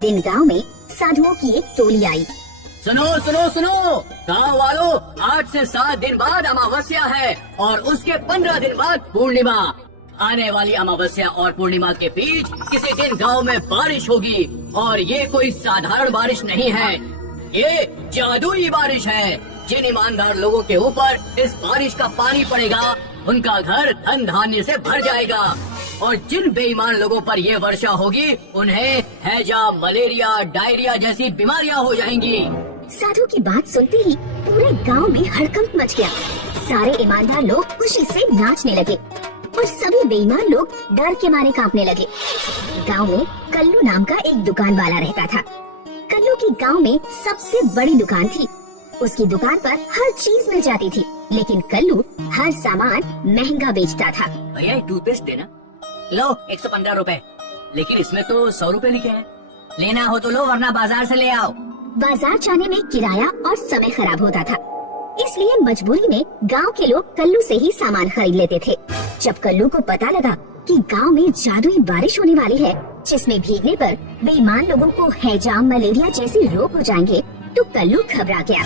दिन गांव में साधुओं की एक टोली आई। सुनो सुनो सुनो गाँव वालों, 8 से 7 दिन बाद अमावस्या है और उसके 15 दिन बाद पूर्णिमा। आने वाली अमावस्या और पूर्णिमा के बीच किसी दिन गांव में बारिश होगी और ये कोई साधारण बारिश नहीं है, ये जादुई बारिश है। जिन ईमानदार लोगों के ऊपर इस बारिश का पानी पड़ेगा उनका घर धन धान्य से भर जाएगा और जिन बेईमान लोगों पर ये वर्षा होगी उन्हें हैजा, मलेरिया, डायरिया जैसी बीमारियां हो जाएंगी। साधु की बात सुनते ही पूरे गांव में हड़कंप मच गया। सारे ईमानदार लोग खुशी से नाचने लगे और सभी बेईमान लोग डर के मारे कांपने लगे। गांव में कल्लू नाम का एक दुकान वाला रहता था। कल्लू की गांव में सबसे बड़ी दुकान थी। उसकी दुकान पर हर चीज मिल जाती थी, लेकिन कल्लू हर सामान महंगा बेचता था। भैया टूथपेस्ट देना। लो 115 रुपए, लेकिन इसमें तो 100 रुपए लिखे हैं। लेना हो तो लो वरना बाजार से ले आओ। बाजार जाने में किराया और समय खराब होता था, इसलिए मजबूरी में गांव के लोग कल्लू से ही सामान खरीद लेते थे। जब कल्लू को पता लगा कि गांव में जादुई बारिश होने वाली है जिसमें भीगने पर बेईमान लोगों को हैजा, मलेरिया जैसे रोग हो जाएंगे, तो कल्लू घबरा गया।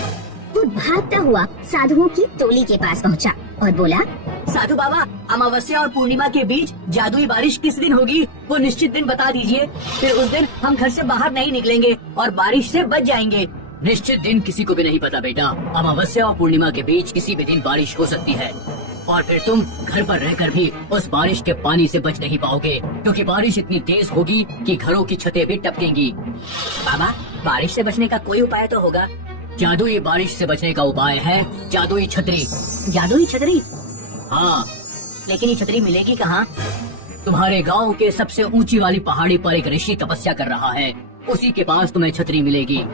वो भागता हुआ साधुओं की टोली के पास पहुंचा और बोला, साधु बाबा, अमावस्या और पूर्णिमा के बीच जादुई बारिश किस दिन होगी वो निश्चित दिन बता दीजिए। फिर उस दिन हम घर से बाहर नहीं निकलेंगे और बारिश से बच जाएंगे। निश्चित दिन किसी को भी नहीं पता बेटा। अमावस्या और पूर्णिमा के बीच किसी भी दिन बारिश हो सकती है और फिर तुम घर पर रहकर भी उस बारिश के पानी से बच नहीं पाओगे, क्योंकि बारिश इतनी तेज होगी कि घरों की छतें भी टपकेंगी। बाबा, बारिश से बचने का कोई उपाय तो होगा? जादुई बारिश से बचने का उपाय है जादुई छतरी। जादुई छतरी? हाँ, लेकिन ये छतरी मिलेगी कहाँ? तुम्हारे गांव के सबसे ऊंची वाली पहाड़ी पर एक ऋषि तपस्या कर रहा है, उसी के पास तुम्हें छतरी मिलेगी।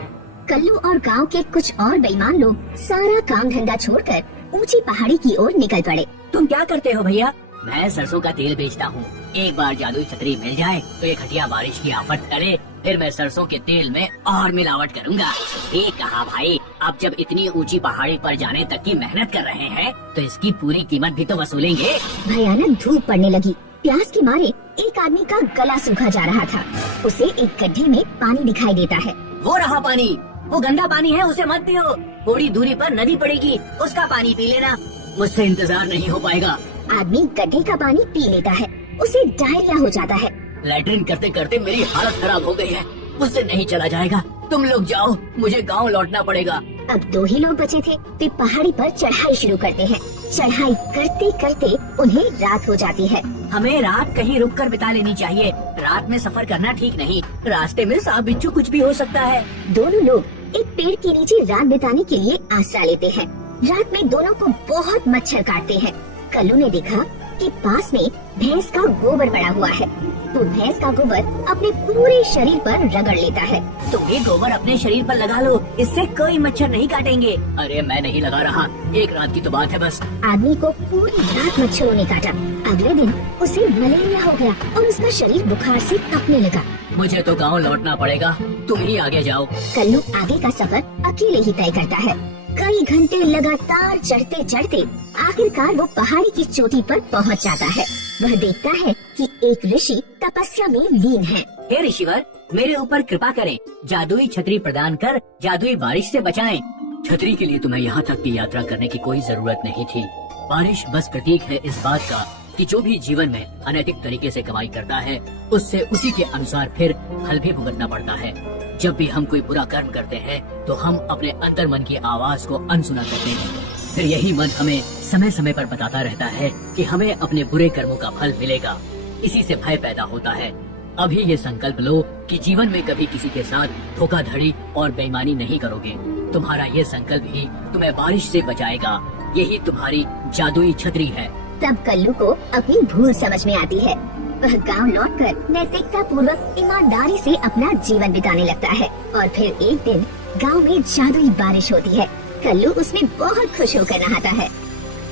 कल्लू और गांव के कुछ और बेईमान लोग सारा काम धंधा छोड़कर ऊंची पहाड़ी की ओर निकल पड़े। तुम क्या करते हो भैया? मैं सरसों का तेल बेचता हूँ। एक बार जादुई छतरी मिल जाए तो ये घटिया बारिश की आफत टले, फिर मैं सरसों के तेल में और मिलावट करूँगा। ठीक कहा भाई, अब जब इतनी ऊंची पहाड़ी पर जाने तक की मेहनत कर रहे हैं तो इसकी पूरी कीमत भी तो वसूलेंगे। भयानक धूप पड़ने लगी। प्यास के मारे एक आदमी का गला सूखा जा रहा था। उसे एक गड्ढे में पानी दिखाई देता है। वो रहा पानी, वो गंदा पानी है, उसे मत पियो। थोड़ी दूरी पर नदी पड़ेगी, उसका पानी पी लेना। मुझसे इंतजार नहीं हो पाएगा। आदमी गड्ढे का पानी पी लेता है, उसे डायरिया हो जाता है। लैट्रिन करते करते मेरी हालत खराब हो गई है, मुझसे नहीं चला जाएगा। तुम लोग जाओ, मुझे गांव लौटना पड़ेगा। अब 2 ही लोग बचे थे। वे पहाड़ी पर चढ़ाई शुरू करते हैं। चढ़ाई करते करते उन्हें रात हो जाती है। हमें रात कहीं रुककर बिता लेनी चाहिए। रात में सफर करना ठीक नहीं, रास्ते में सांप बिच्छू कुछ भी हो सकता है। दोनों लोग एक पेड़ के नीचे रात बिताने के लिए आसरा लेते हैं। रात में दोनों को बहुत मच्छर काटते हैं। कल्लू ने देखा कि पास में भैंस का गोबर पड़ा हुआ है, तो भैंस का गोबर अपने पूरे शरीर पर रगड़ लेता है। तुम भी गोबर अपने शरीर पर लगा लो, इससे कोई मच्छर नहीं काटेंगे। अरे मैं नहीं लगा रहा, एक रात की तो बात है बस। आदमी को पूरी रात मच्छरों ने काटा। अगले दिन उसे मलेरिया हो गया और उसका शरीर बुखार से तपने लगा। मुझे तो गाँव लौटना पड़ेगा, तुम ही आगे जाओ। कल्लू आगे का सफर अकेले ही तय करता है। कई घंटे लगातार चढ़ते चढ़ते आखिरकार वो पहाड़ी की चोटी पर पहुंच जाता है। वह देखता है कि एक ऋषि तपस्या में लीन है। हे ऋषिवर, मेरे ऊपर कृपा करें, जादुई छतरी प्रदान कर जादुई बारिश से बचाएं। छतरी के लिए तुम्हें यहाँ तक की यात्रा करने की कोई जरूरत नहीं थी। बारिश बस प्रतीक है इस बात का कि जो भी जीवन में अनैतिक तरीके से कमाई करता है उससे उसी के अनुसार फिर फल भी भुगतना पड़ता है। जब भी हम कोई बुरा कर्म करते हैं तो हम अपने अंतर मन की आवाज को अनसुना करते हैं, फिर यही मन हमें समय समय पर बताता रहता है कि हमें अपने बुरे कर्मों का फल मिलेगा। इसी से भय पैदा होता है। अभी ये संकल्प लो कि जीवन में कभी किसी के साथ धोखाधड़ी और बेईमानी नहीं करोगे। तुम्हारा ये संकल्प ही तुम्हें बारिश से बचाएगा। यही तुम्हारी जादुई छतरी है। तब कल्लू को अपनी भूल समझ में आती है। वह गांव लौटकर नैतिकता पूर्वक ईमानदारी से अपना जीवन बिताने लगता है और फिर एक दिन गांव में जादुई बारिश होती है। कल्लू उसमें बहुत खुश होकर नहाता है।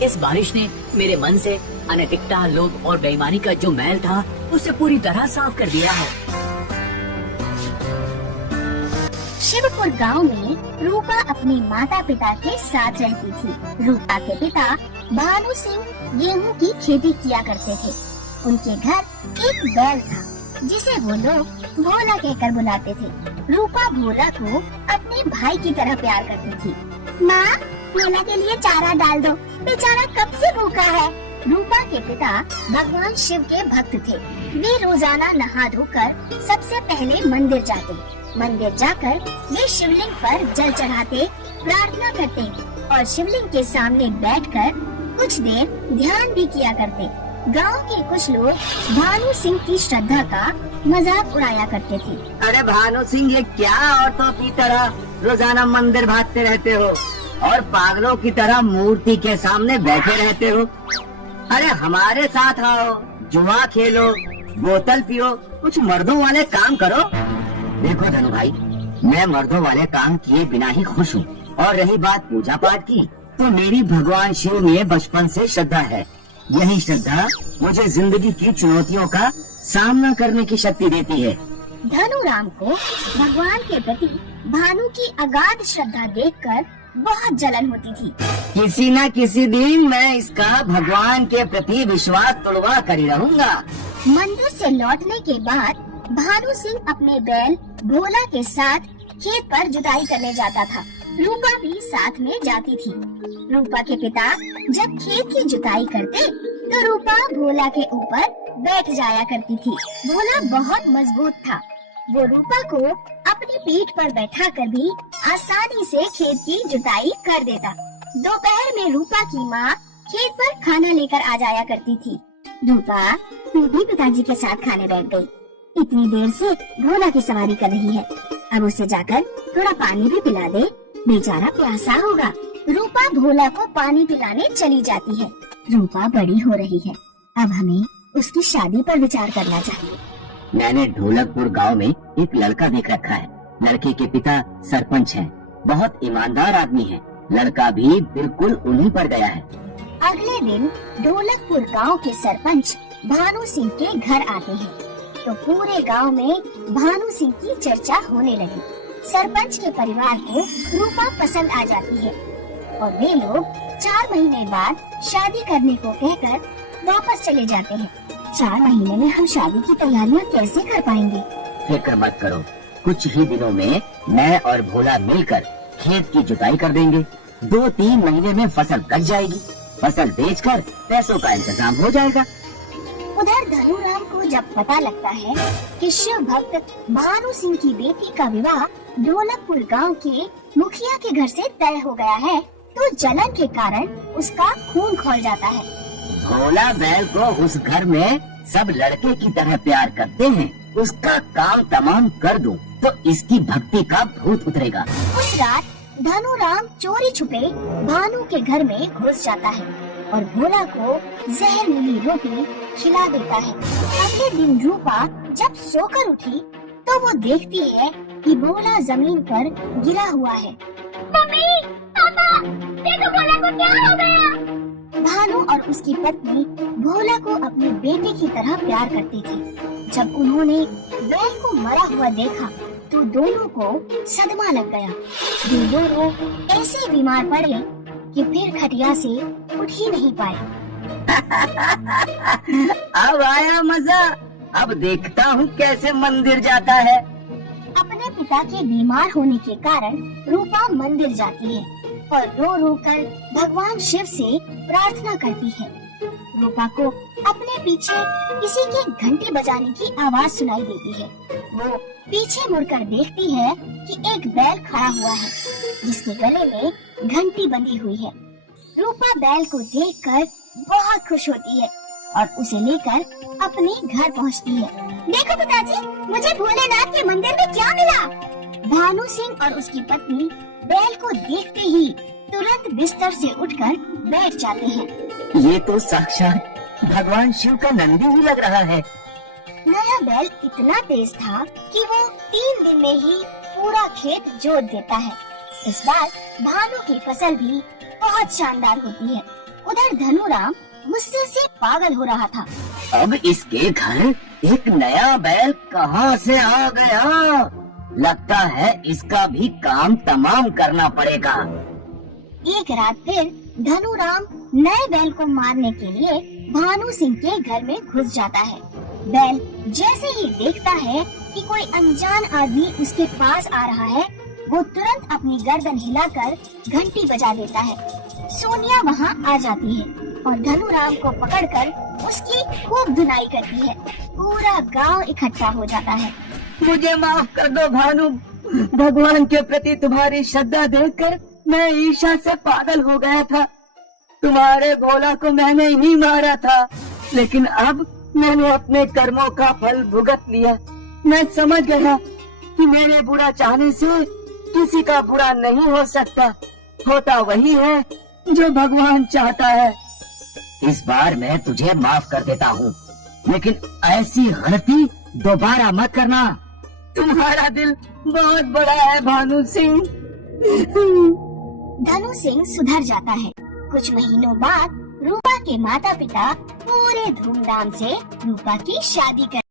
इस बारिश ने मेरे मन से अनैतिकता, लोभ और बेईमानी का जो मैल था उसे पूरी तरह साफ कर दिया है। शिवपुर गांव में रूपा अपने माता पिता के साथ रहती थी। रूपा के पिता भानु सिंह गेहूं की खेती किया करते थे। उनके घर एक बैल था। जिसे वो लोग भोला कहकर बुलाते थे। रूपा भोला को अपने भाई की तरह प्यार करती थी। माँ, भोला के लिए चारा डाल दो, बेचारा कब से भूखा है। रूपा के पिता भगवान शिव के भक्त थे। वे रोजाना नहा धोकर सबसे पहले मंदिर जाते। मंदिर जाकर वे शिवलिंग पर जल चढ़ाते, प्रार्थना करते और शिवलिंग के सामने बैठकर कुछ देर ध्यान भी किया करते। गांव के कुछ लोग भानु सिंह की श्रद्धा का मजाक उड़ाया करते थे। अरे भानु सिंह, ये क्या औरतों की तरह रोजाना मंदिर भागते रहते हो और पागलों की तरह मूर्ति के सामने बैठे रहते हो? अरे हमारे साथ आओ, जुआ खेलो, बोतल पियो, कुछ मर्दों वाले काम करो। देखो धनु भाई, मैं मर्दों वाले काम किए बिना ही खुश हूँ। और रही बात पूजा पाठ की, तो मेरी भगवान शिव में बचपन से श्रद्धा है। यही श्रद्धा मुझे जिंदगी की चुनौतियों का सामना करने की शक्ति देती है। धनुराम को भगवान के प्रति भानु की अगाध श्रद्धा देखकर बहुत जलन होती थी। किसी न किसी दिन मैं इसका भगवान के प्रति विश्वास तोड़वा कर ही रहूंगा। मंदिर से लौटने के बाद भानु सिंह अपने बैल भोला के साथ खेत पर जुताई करने जाता था। रूपा भी साथ में जाती थी। रूपा के पिता जब खेत की जुताई करते तो रूपा भोला के ऊपर बैठ जाया करती थी। भोला बहुत मजबूत था। वो रूपा को अपनी पीठ पर बैठाकर भी आसानी से खेत की जुताई कर देता। दोपहर में रूपा की माँ खेत पर खाना लेकर आ जाया करती थी। रूपा, तू भी पिताजी के साथ खाने बैठ गई। इतनी देर से भोला की सवारी कर रही है, अब उसे जाकर थोड़ा पानी भी पिला दे, बेचारा प्यासा होगा। रूपा भोला को पानी पिलाने चली जाती है। रूपा बड़ी हो रही है, अब हमें उसकी शादी पर विचार करना चाहिए। मैंने ढोलकपुर गांव में एक लड़का देख रखा है। लड़के के पिता सरपंच हैं, बहुत ईमानदार आदमी है। लड़का भी बिल्कुल उन्हीं पर गया है। अगले दिन ढोलकपुर गांव के सरपंच भानु सिंह के घर आते हैं तो पूरे गांव में भानु सिंह की चर्चा होने लगी। सरपंच के परिवार को रूपा पसंद आ जाती है और वे लोग 4 महीने बाद शादी करने को कहकर वापस चले जाते हैं। 4 महीने में हम शादी की तैयारियां कैसे कर पाएंगे? फिक्र मत करो, कुछ ही दिनों में मैं और भोला मिलकर खेत की जुताई कर देंगे। 2-3 महीने में फसल कट जाएगी। फसल बेचकर पैसों का इंतजाम हो जाएगा। उधर धनुराम को जब पता लगता है कि शिव भक्त भानु सिंह की बेटी का विवाह ढोलकपुर गांव के मुखिया के घर से तय हो गया है तो जलन के कारण उसका खून खौल जाता है। भोला बैल को उस घर में सब लड़के की तरह प्यार करते हैं, उसका काम तमाम कर दूं तो इसकी भक्ति का भूत उतरेगा। उस रात धनुराम चोरी छुपे भानु के घर में घुस जाता है और भोला को जहर मिली रोटी खिला देता है। अगले दिन रूपा जब सोकर उठी तो वो देखती है कि भोला जमीन पर गिरा हुआ है। मम्मी, पापा, देखो भोला को क्या हो गया। भानु और उसकी पत्नी भोला को अपने बेटे की तरह प्यार करती थी। जब उन्होंने बैल को मरा हुआ देखा तो दोनों को सदमा लग गया। वे दोनों ऐसे बीमार पड़े कि फिर खटिया से उठ ही नहीं पाए। अब आया मजा, अब देखता हूँ कैसे मंदिर जाता है। अपने पिता के बीमार होने के कारण रूपा मंदिर जाती है और रो रो कर भगवान शिव से प्रार्थना करती है। रूपा को अपने पीछे किसी के घंटी बजाने की आवाज सुनाई देती है। वो पीछे मुड़कर देखती है कि एक बैल खड़ा हुआ है जिसके गले में घंटी बंधी हुई है। रूपा बैल को देखकर बहुत खुश होती है और उसे लेकर अपने घर पहुंचती है। देखो पिताजी, मुझे भोलेनाथ के मंदिर में क्या मिला। भानु सिंह और उसकी पत्नी बैल को देखते ही तुरंत बिस्तर से उठकर बैठ जाते हैं। ये तो साक्षात भगवान शिव का नंदी ही लग रहा है। नया बैल इतना तेज था कि वो 3 दिन में ही पूरा खेत जोत देता है। इस बार भानु की फसल भी बहुत शानदार होती है। उधर धनुराम गुस्से से पागल हो रहा था। अब इसके घर एक नया बैल कहाँ से आ गया? लगता है इसका भी काम तमाम करना पड़ेगा। एक रात फिर धनुराम नए बैल को मारने के लिए भानु सिंह के घर में घुस जाता है। बैल जैसे ही देखता है कि कोई अनजान आदमी उसके पास आ रहा है, वो तुरंत अपनी गर्दन हिलाकर घंटी बजा देता है। सोनिया वहाँ आ जाती है और धनुराम को पकड़कर उसकी खूब धुनाई करती है। पूरा गांव इकट्ठा हो जाता है। मुझे माफ कर दो भानु, भगवान के प्रति तुम्हारी श्रद्धा देखकर मैं ईर्ष्या से पागल हो गया था। तुम्हारे भोला को मैंने ही मारा था, लेकिन अब मैंने अपने कर्मों का फल भुगत लिया। मैं समझ गया कि मेरे बुरा चाहने से किसी का बुरा नहीं हो सकता, होता वही है जो भगवान चाहता है। इस बार मैं तुझे माफ कर देता हूँ, लेकिन ऐसी गलती दोबारा मत करना। तुम्हारा दिल बहुत बड़ा है भानु सिंह। धनु सिंह सुधर जाता है। कुछ महीनों बाद रूपा के माता पिता पूरे धूमधाम से रूपा की शादी कर